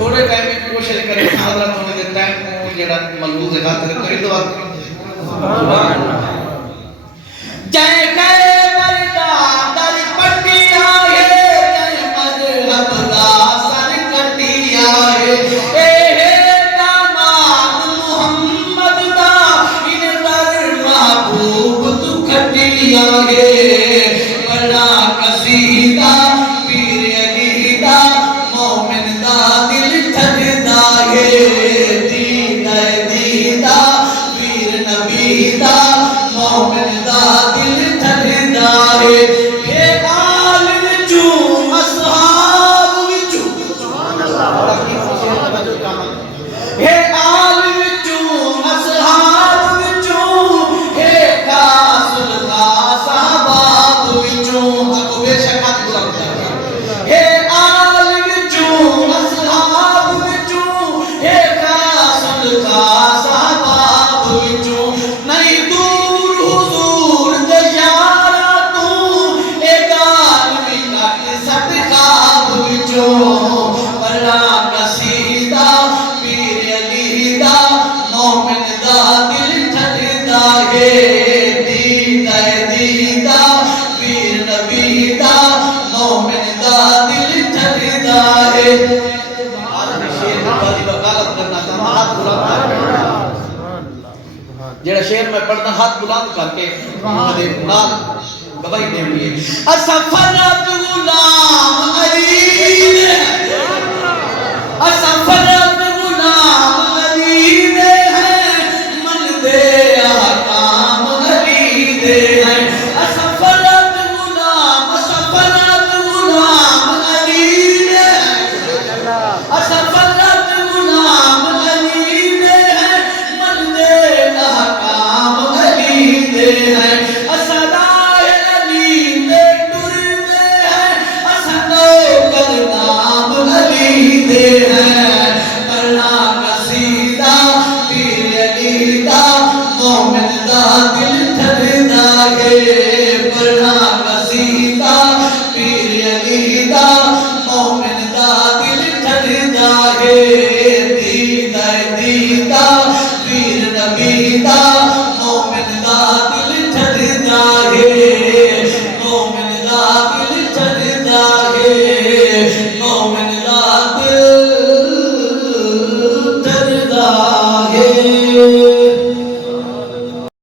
थोड़े टाइम में कोशिश करें हजरत होने दे टाइम को जेड़ा मलबूज है खातिर करी दुआ सुभान अल्लाह जय जय मरदा दर पटिया है जय मजहब दा सर कटिया है ए दामाद मोहम्मद दा इन दर महबूब तू खटिया है बड़ा कसीदा पीर अली दा मोमिन दा दिल ठगदा है दीदा दीदा पीर नबी दा मोमिन दा दिल ठगदा है हे आलिम चू असहाब विचू सुभान अल्लाह हे आलिम चू असहाब विचू हे कासुल का साहबाब विचू को बेशक हाथ बुलंद हे आलिम चू असहाब विचू हे कासुल का साहबाब विचू नहीं दूर हुजूर दे यारा तू ए गाल भी कट सट खाब विचू बड़ा कसीदा पीर अली दा मोमिन दा दिल ठगदा है दीदा दीदा पीर नबी दा मोमिन दा दिल ठगदा है आज शेर की वकालत करना था हाथ बुलंद जेड़ा शेर में पढ़ना हाथ बुलंद करके मेरे नाल गवाही देनी है असफरत गुलाम अली असफरत गुलाम अली दे हैं मन दे आकाम अली दे हैं असफरत गुलाम अली दे असफरत गुलाम अली दे हैं मन दे आकाम अली दे हैं असदाए अली दे टुरदे हैं असदो कर नाम अली दे हैं बड़ा कसीदा पीर अली दा मोमिन दा दिल ठगदा है बड़ा